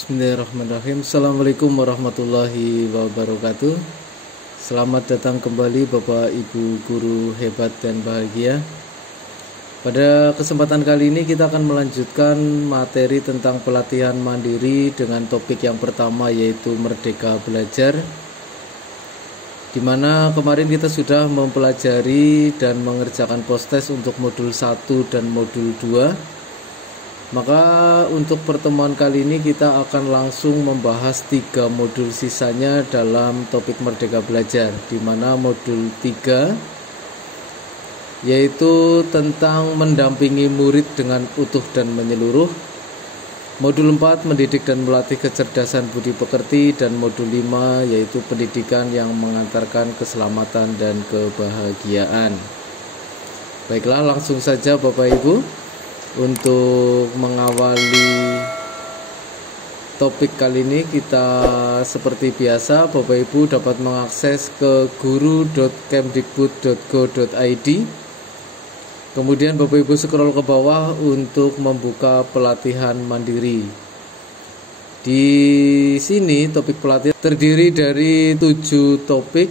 Bismillahirrahmanirrahim. Assalamualaikum warahmatullahi wabarakatuh. Selamat datang kembali Bapak Ibu guru hebat dan bahagia. Pada kesempatan kali ini kita akan melanjutkan materi tentang pelatihan mandiri dengan topik yang pertama, yaitu Merdeka Belajar, dimana kemarin kita sudah mempelajari dan mengerjakan post-test untuk modul 1 dan modul 2. Maka untuk pertemuan kali ini kita akan langsung membahas 3 modul sisanya dalam topik Merdeka Belajar, di mana modul 3 yaitu tentang mendampingi murid dengan utuh dan menyeluruh, modul 4 mendidik dan melatih kecerdasan budi pekerti, dan modul 5 yaitu pendidikan yang mengantarkan keselamatan dan kebahagiaan. Baiklah, langsung saja Bapak Ibu. Untuk mengawali topik kali ini, kita seperti biasa Bapak Ibu dapat mengakses ke guru.kemdikbud.go.id. Kemudian Bapak Ibu scroll ke bawah untuk membuka pelatihan mandiri. Di sini topik pelatihan terdiri dari 7 topik.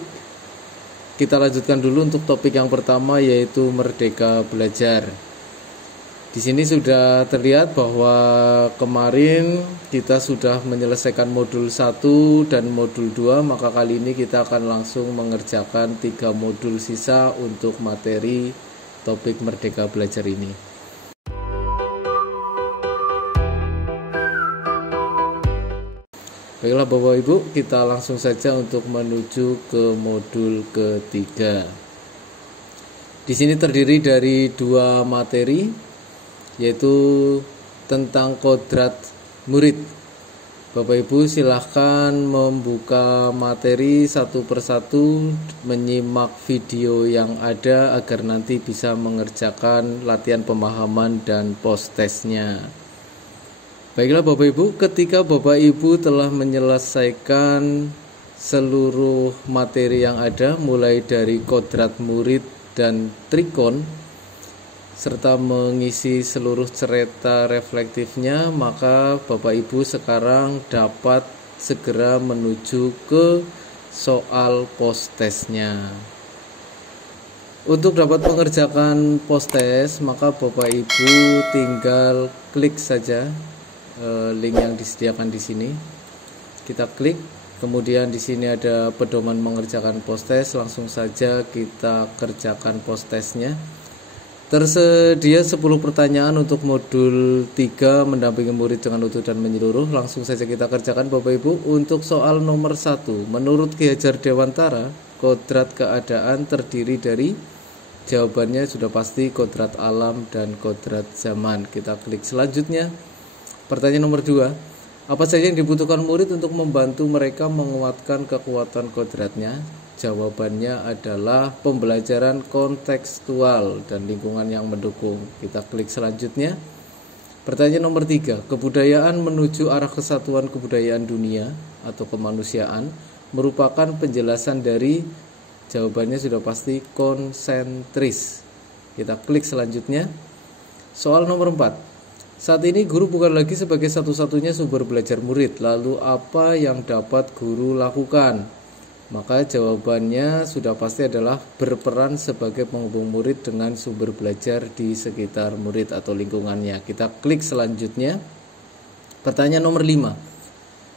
Kita lanjutkan dulu untuk topik yang pertama, yaitu Merdeka Belajar. Di sini sudah terlihat bahwa kemarin kita sudah menyelesaikan modul 1 dan modul 2, maka kali ini kita akan langsung mengerjakan 3 modul sisa untuk materi topik Merdeka Belajar ini. Baiklah Bapak Ibu, kita langsung saja untuk menuju ke modul ketiga. Di sini terdiri dari 2 materi, yaitu tentang kodrat murid. Bapak Ibu silahkan membuka materi satu persatu, menyimak video yang ada agar nanti bisa mengerjakan latihan pemahaman dan post-testnya. Baiklah Bapak Ibu, ketika Bapak Ibu telah menyelesaikan seluruh materi yang ada, mulai dari kodrat murid dan trikon, serta mengisi seluruh cerita reflektifnya, maka Bapak Ibu sekarang dapat segera menuju ke soal post-testnya. Untuk dapat mengerjakan post-test, maka Bapak Ibu tinggal klik saja link yang disediakan di sini. Kita klik, kemudian di sini ada pedoman mengerjakan post-test. Langsung saja kita kerjakan post-testnya. Tersedia 10 pertanyaan untuk modul 3 mendampingi murid dengan utuh dan menyeluruh. Langsung saja kita kerjakan Bapak Ibu. Untuk soal nomor 1, menurut Ki Hajar Dewantara, kodrat keadaan terdiri dari, jawabannya sudah pasti kodrat alam dan kodrat zaman. Kita klik selanjutnya. Pertanyaan nomor 2, apa saja yang dibutuhkan murid untuk membantu mereka menguatkan kekuatan kodratnya? Jawabannya adalah pembelajaran kontekstual dan lingkungan yang mendukung. Kita klik selanjutnya. Pertanyaan nomor 3, kebudayaan menuju arah kesatuan kebudayaan dunia atau kemanusiaan merupakan penjelasan dari, jawabannya sudah pasti konsentris. Kita klik selanjutnya. Soal nomor 4, saat ini guru bukan lagi sebagai satu-satunya sumber belajar murid. Lalu apa yang dapat guru lakukan? Maka jawabannya sudah pasti adalah berperan sebagai penghubung murid dengan sumber belajar di sekitar murid atau lingkungannya. Kita klik selanjutnya. Pertanyaan nomor 5.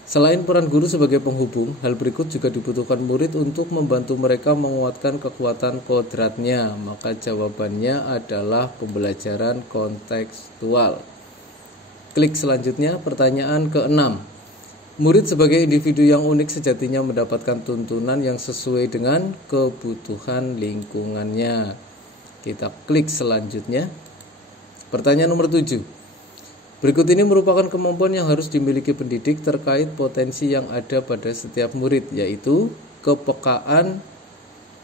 Selain peran guru sebagai penghubung, hal berikut juga dibutuhkan murid untuk membantu mereka menguatkan kekuatan kodratnya. Maka jawabannya adalah pembelajaran kontekstual. Klik selanjutnya. Pertanyaan ke-6. Murid sebagai individu yang unik sejatinya mendapatkan tuntunan yang sesuai dengan kebutuhan lingkungannya. Kita klik selanjutnya. Pertanyaan nomor 7. Berikut ini merupakan kemampuan yang harus dimiliki pendidik terkait potensi yang ada pada setiap murid, yaitu kepekaan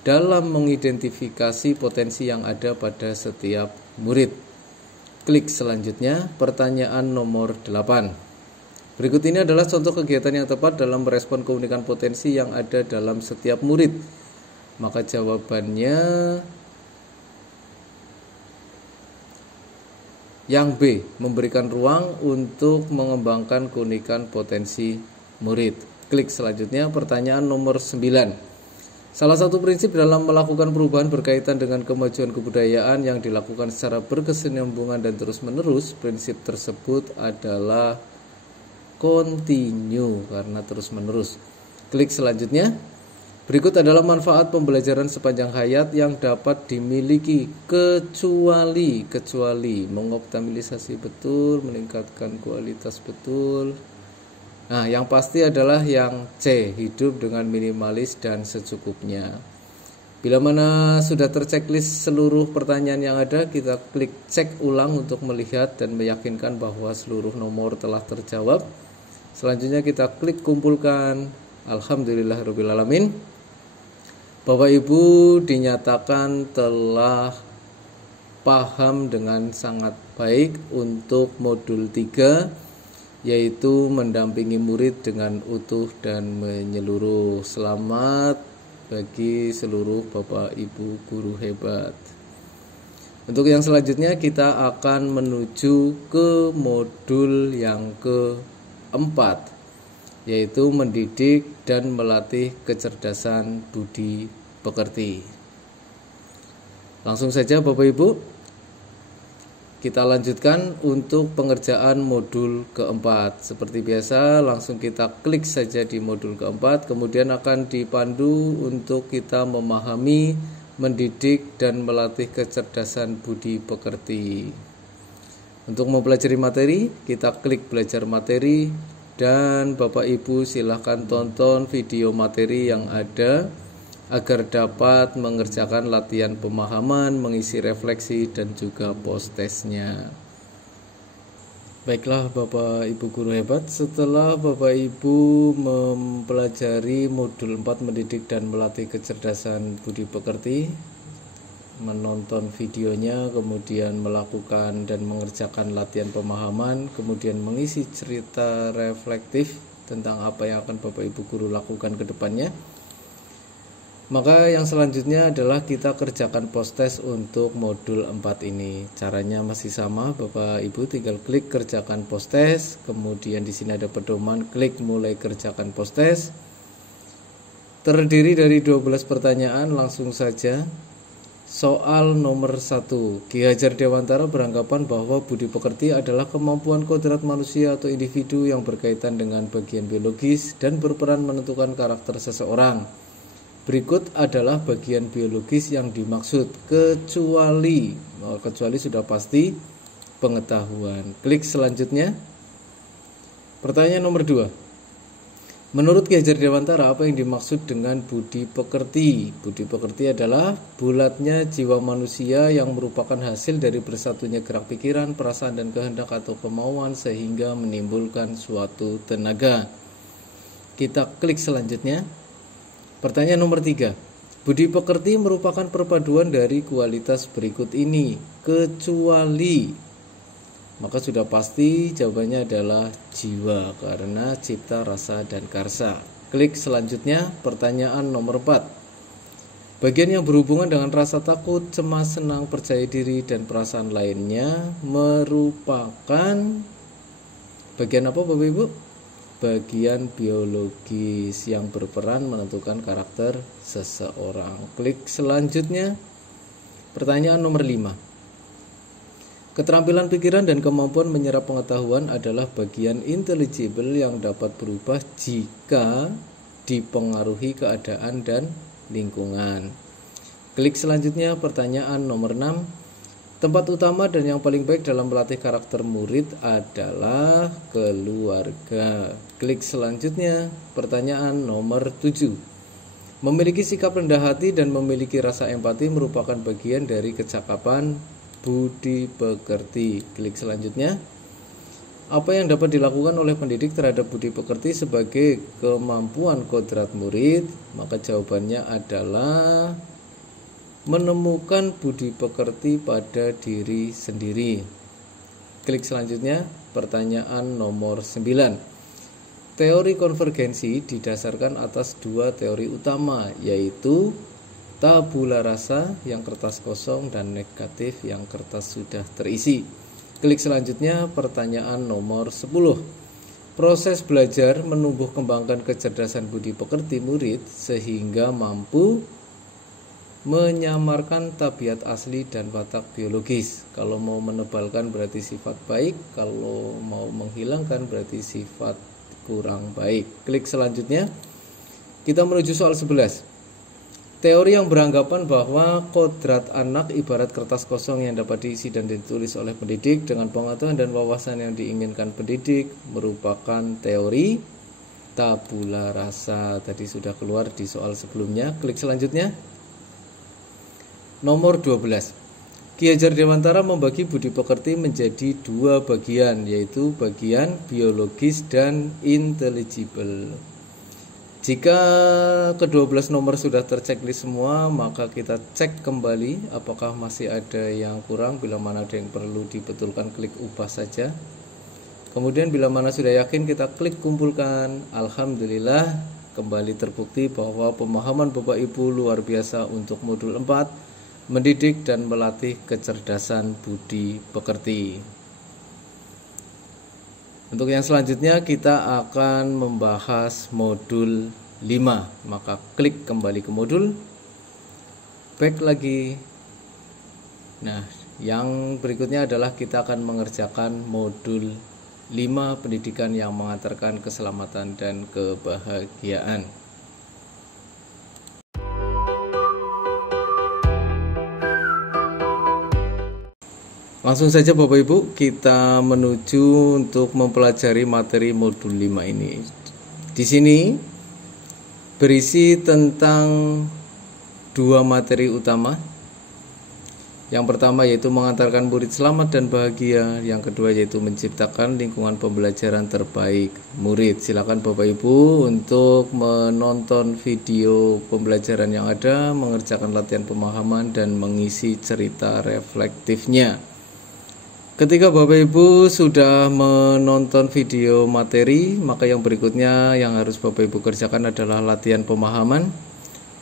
dalam mengidentifikasi potensi yang ada pada setiap murid. Klik selanjutnya. Pertanyaan nomor 8. Berikut ini adalah contoh kegiatan yang tepat dalam merespon keunikan potensi yang ada dalam setiap murid. Maka jawabannya Yang B, memberikan ruang untuk mengembangkan keunikan potensi murid. Klik selanjutnya, pertanyaan nomor 9. Salah satu prinsip dalam melakukan perubahan berkaitan dengan kemajuan kebudayaan yang dilakukan secara berkesinambungan dan terus-menerus. Prinsip tersebut adalah continue, karena terus-menerus. Klik selanjutnya. Berikut adalah manfaat pembelajaran sepanjang hayat yang dapat dimiliki kecuali mengoptimalisasi betul, meningkatkan kualitas betul. Nah, yang pasti adalah yang C, hidup dengan minimalis dan secukupnya. Bila mana sudah terchecklist seluruh pertanyaan yang ada, kita klik cek ulang untuk melihat dan meyakinkan bahwa seluruh nomor telah terjawab. Selanjutnya kita klik kumpulkan. Alhamdulillahirrabbilalamin. Bapak Ibu dinyatakan telah paham dengan sangat baik untuk modul 3, yaitu mendampingi murid dengan utuh dan menyeluruh. Selamat bagi seluruh Bapak Ibu guru hebat. Untuk yang selanjutnya kita akan menuju ke modul yang keempat, yaitu mendidik dan melatih kecerdasan budi pekerti. Langsung saja Bapak Ibu, kita lanjutkan untuk pengerjaan modul keempat. Seperti biasa, langsung kita klik saja di modul keempat, kemudian akan dipandu untuk kita memahami, mendidik, dan melatih kecerdasan budi pekerti. Untuk mempelajari materi, kita klik belajar materi, dan Bapak Ibu silahkan tonton video materi yang ada agar dapat mengerjakan latihan pemahaman, mengisi refleksi, dan juga post-testnya. Baiklah Bapak Ibu guru hebat, setelah Bapak Ibu mempelajari modul 4 mendidik dan melatih kecerdasan budi pekerti, menonton videonya, kemudian melakukan dan mengerjakan latihan pemahaman, kemudian mengisi cerita reflektif tentang apa yang akan Bapak Ibu guru lakukan ke depannya. Maka yang selanjutnya adalah kita kerjakan post-test untuk modul 4 ini. Caranya masih sama, Bapak Ibu tinggal klik kerjakan post-test, kemudian di sini ada pedoman, klik mulai kerjakan post-test. Terdiri dari 12 pertanyaan, langsung saja. Soal nomor 1. Ki Hajar Dewantara beranggapan bahwa budi pekerti adalah kemampuan kodrat manusia atau individu yang berkaitan dengan bagian biologis dan berperan menentukan karakter seseorang. Berikut adalah bagian biologis yang dimaksud, kecuali sudah pasti pengetahuan. Klik selanjutnya. Pertanyaan nomor 2. Menurut Ki Hajar Dewantara, apa yang dimaksud dengan budi pekerti? Budi pekerti adalah bulatnya jiwa manusia yang merupakan hasil dari bersatunya gerak pikiran, perasaan, dan kehendak atau kemauan sehingga menimbulkan suatu tenaga. Kita klik selanjutnya. Pertanyaan nomor 3. Budi pekerti merupakan perpaduan dari kualitas berikut ini, kecuali. Maka sudah pasti jawabannya adalah jiwa, karena cipta, rasa, dan karsa. Klik selanjutnya. Pertanyaan nomor 4. Bagian yang berhubungan dengan rasa takut, cemas, senang, percaya diri, dan perasaan lainnya merupakan bagian apa Bapak Ibu? Bagian biologis yang berperan menentukan karakter seseorang. Klik selanjutnya. Pertanyaan nomor 5. Keterampilan pikiran dan kemampuan menyerap pengetahuan adalah bagian intelligible yang dapat berubah jika dipengaruhi keadaan dan lingkungan. Klik selanjutnya. Pertanyaan nomor 6. Tempat utama dan yang paling baik dalam melatih karakter murid adalah keluarga. Klik selanjutnya. Pertanyaan nomor 7. Memiliki sikap rendah hati dan memiliki rasa empati merupakan bagian dari kecakapan budi pekerti. Klik selanjutnya. Apa yang dapat dilakukan oleh pendidik terhadap budi pekerti sebagai kemampuan kodrat murid? Maka jawabannya adalah menemukan budi pekerti pada diri sendiri. Klik selanjutnya. Pertanyaan nomor 9. Teori konvergensi didasarkan atas 2 teori utama, yaitu tabula rasa yang kertas kosong dan negatif yang kertas sudah terisi. Klik selanjutnya pertanyaan nomor 10. Proses belajar menumbuh kembangkan kecerdasan budi pekerti murid sehingga mampu menyamarkan tabiat asli dan watak biologis. Kalau mau menebalkan berarti sifat baik, kalau mau menghilangkan berarti sifat kurang baik. Klik selanjutnya. Kita menuju soal 11. Teori yang beranggapan bahwa kodrat anak ibarat kertas kosong yang dapat diisi dan ditulis oleh pendidik dengan pengetahuan dan wawasan yang diinginkan pendidik merupakan teori tabula rasa. Tadi sudah keluar di soal sebelumnya. Klik selanjutnya. Nomor 12. Ki Hajar Dewantara membagi budi pekerti menjadi dua bagian, yaitu bagian biologis dan intelligible. Jika ke-12 nomor sudah terchecklist semua, maka kita cek kembali apakah masih ada yang kurang. Bila mana ada yang perlu dibetulkan, klik ubah saja. Kemudian bila mana sudah yakin, kita klik kumpulkan. Alhamdulillah, kembali terbukti bahwa pemahaman Bapak Ibu luar biasa untuk modul 4, mendidik dan melatih kecerdasan budi pekerti. Untuk yang selanjutnya kita akan membahas modul 5. Maka klik kembali ke modul, back lagi. Nah, yang berikutnya adalah kita akan mengerjakan modul 5, pendidikan yang mengantarkan keselamatan dan kebahagiaan. Langsung saja Bapak Ibu, kita menuju untuk mempelajari materi modul 5 ini. Di sini berisi tentang dua materi utama. Yang pertama yaitu mengantarkan murid selamat dan bahagia. Yang kedua yaitu menciptakan lingkungan pembelajaran terbaik murid. Silakan Bapak Ibu untuk menonton video pembelajaran yang ada, mengerjakan latihan pemahaman dan mengisi cerita reflektifnya. Ketika Bapak Ibu sudah menonton video materi, maka yang berikutnya yang harus Bapak Ibu kerjakan adalah latihan pemahaman.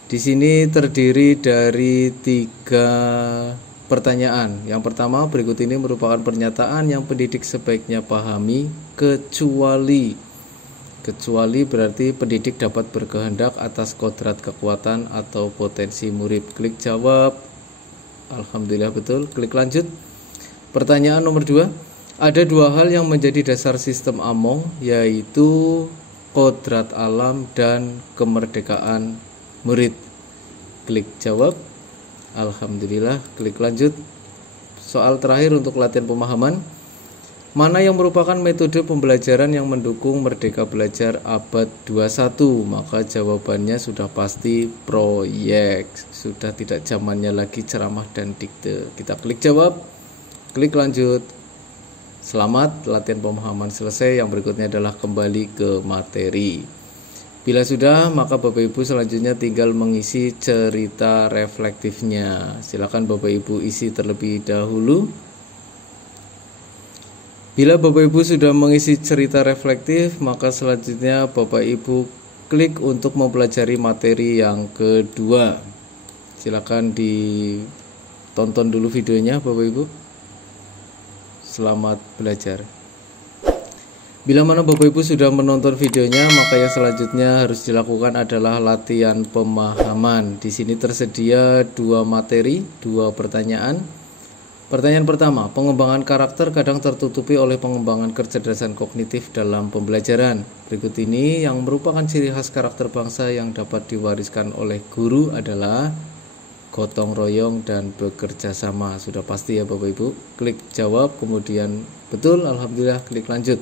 Di sini terdiri dari 3 pertanyaan. Yang pertama, berikut ini merupakan pernyataan yang pendidik sebaiknya pahami, kecuali berarti pendidik dapat berkehendak atas kodrat kekuatan atau potensi murid. Klik jawab. Alhamdulillah betul. Klik lanjut. Pertanyaan nomor 2, ada 2 hal yang menjadi dasar sistem Among, yaitu kodrat alam dan kemerdekaan murid. Klik jawab. Alhamdulillah. Klik lanjut. Soal terakhir untuk latihan pemahaman, mana yang merupakan metode pembelajaran yang mendukung Merdeka Belajar abad 21? Maka jawabannya sudah pasti proyek. Sudah tidak zamannya lagi ceramah dan dikte. Kita klik jawab. Klik lanjut. Selamat, latihan pemahaman selesai. Yang berikutnya adalah kembali ke materi. Bila sudah, maka Bapak Ibu selanjutnya tinggal mengisi cerita reflektifnya. Silakan Bapak Ibu isi terlebih dahulu. Bila Bapak Ibu sudah mengisi cerita reflektif, maka selanjutnya Bapak Ibu klik untuk mempelajari materi yang kedua. Silakan ditonton dulu videonya Bapak Ibu. Selamat belajar. Bila mana Bapak Ibu sudah menonton videonya, maka yang selanjutnya harus dilakukan adalah latihan pemahaman. Di sini tersedia 2 materi, 2 pertanyaan. Pertanyaan pertama, pengembangan karakter kadang tertutupi oleh pengembangan kecerdasan kognitif dalam pembelajaran. Berikut ini yang merupakan ciri khas karakter bangsa yang dapat diwariskan oleh guru adalah gotong royong dan bekerja sama. Sudah pasti ya Bapak Ibu. Klik jawab, kemudian betul, alhamdulillah, klik lanjut.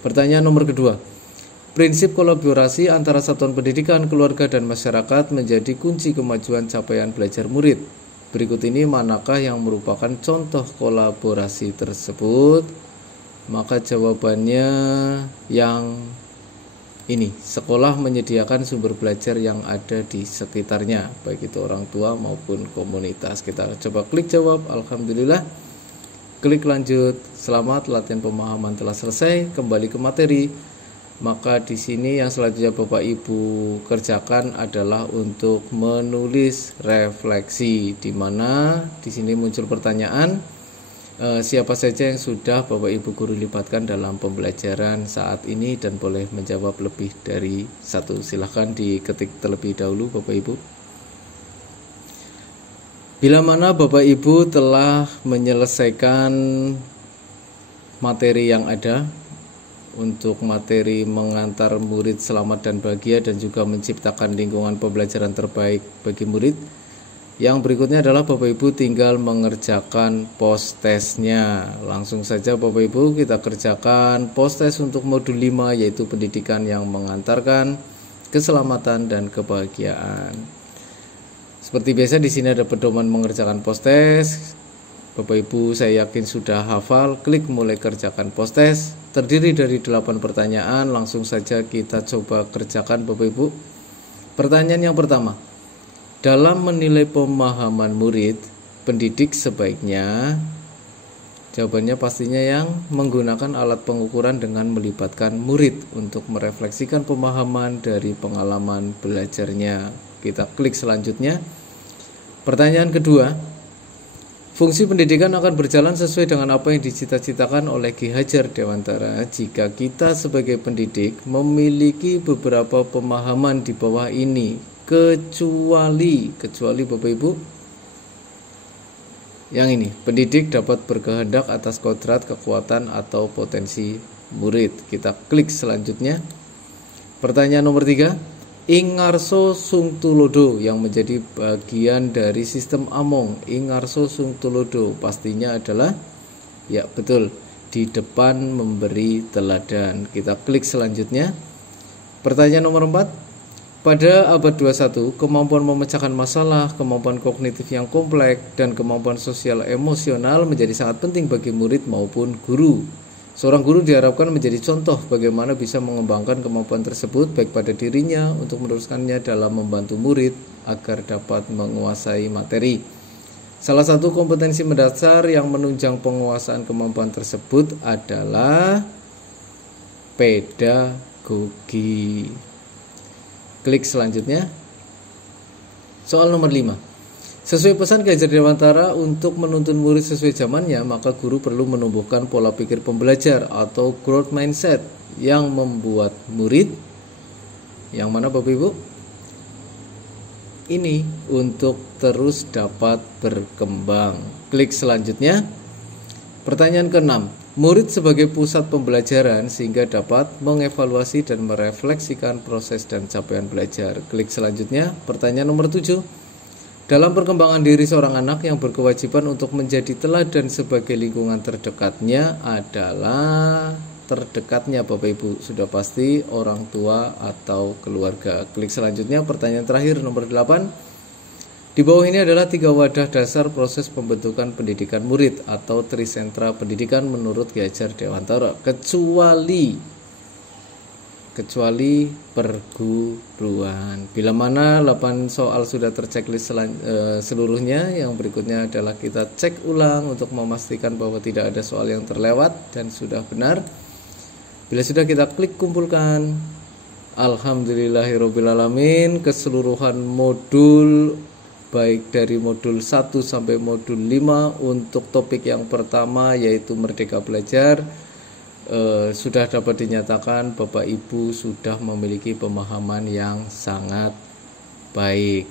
Pertanyaan nomor kedua, prinsip kolaborasi antara satuan pendidikan, keluarga, dan masyarakat menjadi kunci kemajuan capaian belajar murid. Berikut ini manakah yang merupakan contoh kolaborasi tersebut? Maka jawabannya yang ini, sekolah menyediakan sumber belajar yang ada di sekitarnya, baik itu orang tua maupun komunitas. Kita coba klik jawab, alhamdulillah. Klik lanjut. Selamat, latihan pemahaman telah selesai. Kembali ke materi. Maka di sini yang selanjutnya Bapak Ibu kerjakan adalah untuk menulis refleksi, di mana di sini muncul pertanyaan, siapa saja yang sudah Bapak Ibu guru libatkan dalam pembelajaran saat ini dan boleh menjawab lebih dari satu. Silahkan diketik terlebih dahulu Bapak Ibu. Bila mana Bapak Ibu telah menyelesaikan materi yang ada untuk materi mengantar murid selamat dan bahagia dan juga menciptakan lingkungan pembelajaran terbaik bagi murid, yang berikutnya adalah Bapak Ibu tinggal mengerjakan post testnya. Langsung saja Bapak Ibu kita kerjakan post test untuk modul 5, yaitu pendidikan yang mengantarkan keselamatan dan kebahagiaan. Seperti biasa di sini ada pedoman mengerjakan post test. Bapak Ibu saya yakin sudah hafal. Klik mulai kerjakan post test. Terdiri dari 8 pertanyaan. Langsung saja kita coba kerjakan Bapak Ibu. Pertanyaan yang pertama. Dalam menilai pemahaman murid, pendidik sebaiknya, jawabannya pastinya yang menggunakan alat pengukuran dengan melibatkan murid untuk merefleksikan pemahaman dari pengalaman belajarnya. Kita klik selanjutnya. Pertanyaan kedua, fungsi pendidikan akan berjalan sesuai dengan apa yang dicita-citakan oleh Ki Hajar Dewantara jika kita sebagai pendidik memiliki beberapa pemahaman di bawah ini. Kecuali Bapak Ibu yang ini, pendidik dapat berkehendak atas kodrat, kekuatan atau potensi murid. Kita klik selanjutnya. Pertanyaan nomor 3, ing ngarso sung tulodo yang menjadi bagian dari sistem Among. Ing ngarso sung tulodo pastinya adalah, ya betul, di depan memberi teladan. Kita klik selanjutnya. Pertanyaan nomor 4, pada abad 21, kemampuan memecahkan masalah, kemampuan kognitif yang kompleks, dan kemampuan sosial emosional menjadi sangat penting bagi murid maupun guru. Seorang guru diharapkan menjadi contoh bagaimana bisa mengembangkan kemampuan tersebut baik pada dirinya untuk meneruskannya dalam membantu murid agar dapat menguasai materi. Salah satu kompetensi mendasar yang menunjang penguasaan kemampuan tersebut adalah pedagogi. Klik selanjutnya. Soal nomor 5. Sesuai pesan Ki Hajar Dewantara untuk menuntun murid sesuai zamannya, maka guru perlu menumbuhkan pola pikir pembelajar atau growth mindset yang membuat murid, yang mana Bapak Ibu? Ini untuk terus dapat berkembang. Klik selanjutnya. Pertanyaan ke-6. Murid sebagai pusat pembelajaran sehingga dapat mengevaluasi dan merefleksikan proses dan capaian belajar. Klik selanjutnya. Pertanyaan nomor 7. Dalam perkembangan diri seorang anak yang berkewajiban untuk menjadi teladan sebagai lingkungan terdekatnya adalah terdekatnya Bapak Ibu sudah pasti orang tua atau keluarga. Klik selanjutnya. Pertanyaan terakhir nomor 8. Di bawah ini adalah 3 wadah dasar proses pembentukan pendidikan murid atau trisentra pendidikan menurut Ki Hajar Dewantara, kecuali perguruan. Bila mana 8 soal sudah terchecklist seluruhnya, yang berikutnya adalah kita cek ulang untuk memastikan bahwa tidak ada soal yang terlewat dan sudah benar. Bila sudah, kita klik kumpulkan. Alhamdulillahirobbilalamin, keseluruhan modul baik dari modul 1 sampai modul 5 untuk topik yang pertama yaitu Merdeka Belajar sudah dapat dinyatakan Bapak Ibu sudah memiliki pemahaman yang sangat baik.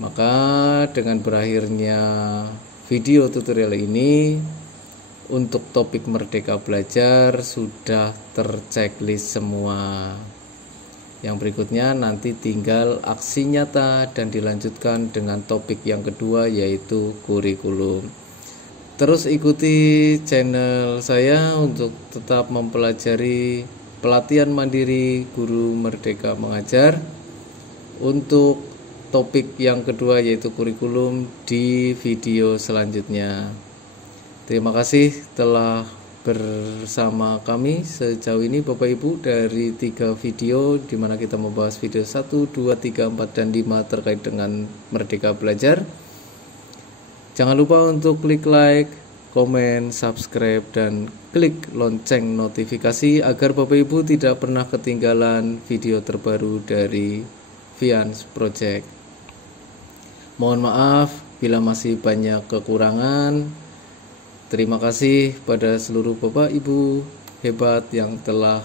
Maka dengan berakhirnya video tutorial ini untuk topik Merdeka Belajar sudah terchecklist semua. Yang berikutnya nanti tinggal aksi nyata dan dilanjutkan dengan topik yang kedua yaitu kurikulum. Terus ikuti channel saya untuk tetap mempelajari pelatihan mandiri Guru Merdeka Mengajar untuk topik yang kedua yaitu kurikulum di video selanjutnya. Terima kasih telah bersama kami sejauh ini Bapak Ibu dari 3 video di mana kita membahas video 1, 2, 3, 4, dan 5 terkait dengan Merdeka Belajar. Jangan lupa untuk klik like, komen, subscribe, dan klik lonceng notifikasi agar Bapak Ibu tidak pernah ketinggalan video terbaru dari Vians Project. Mohon maaf bila masih banyak kekurangan. Terima kasih pada seluruh Bapak Ibu hebat yang telah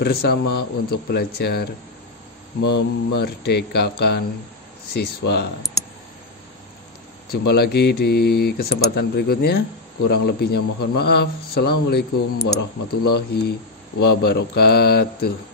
bersama untuk belajar memerdekakan siswa. Jumpa lagi di kesempatan berikutnya. Kurang lebihnya mohon maaf. Assalamualaikum warahmatullahi wabarakatuh.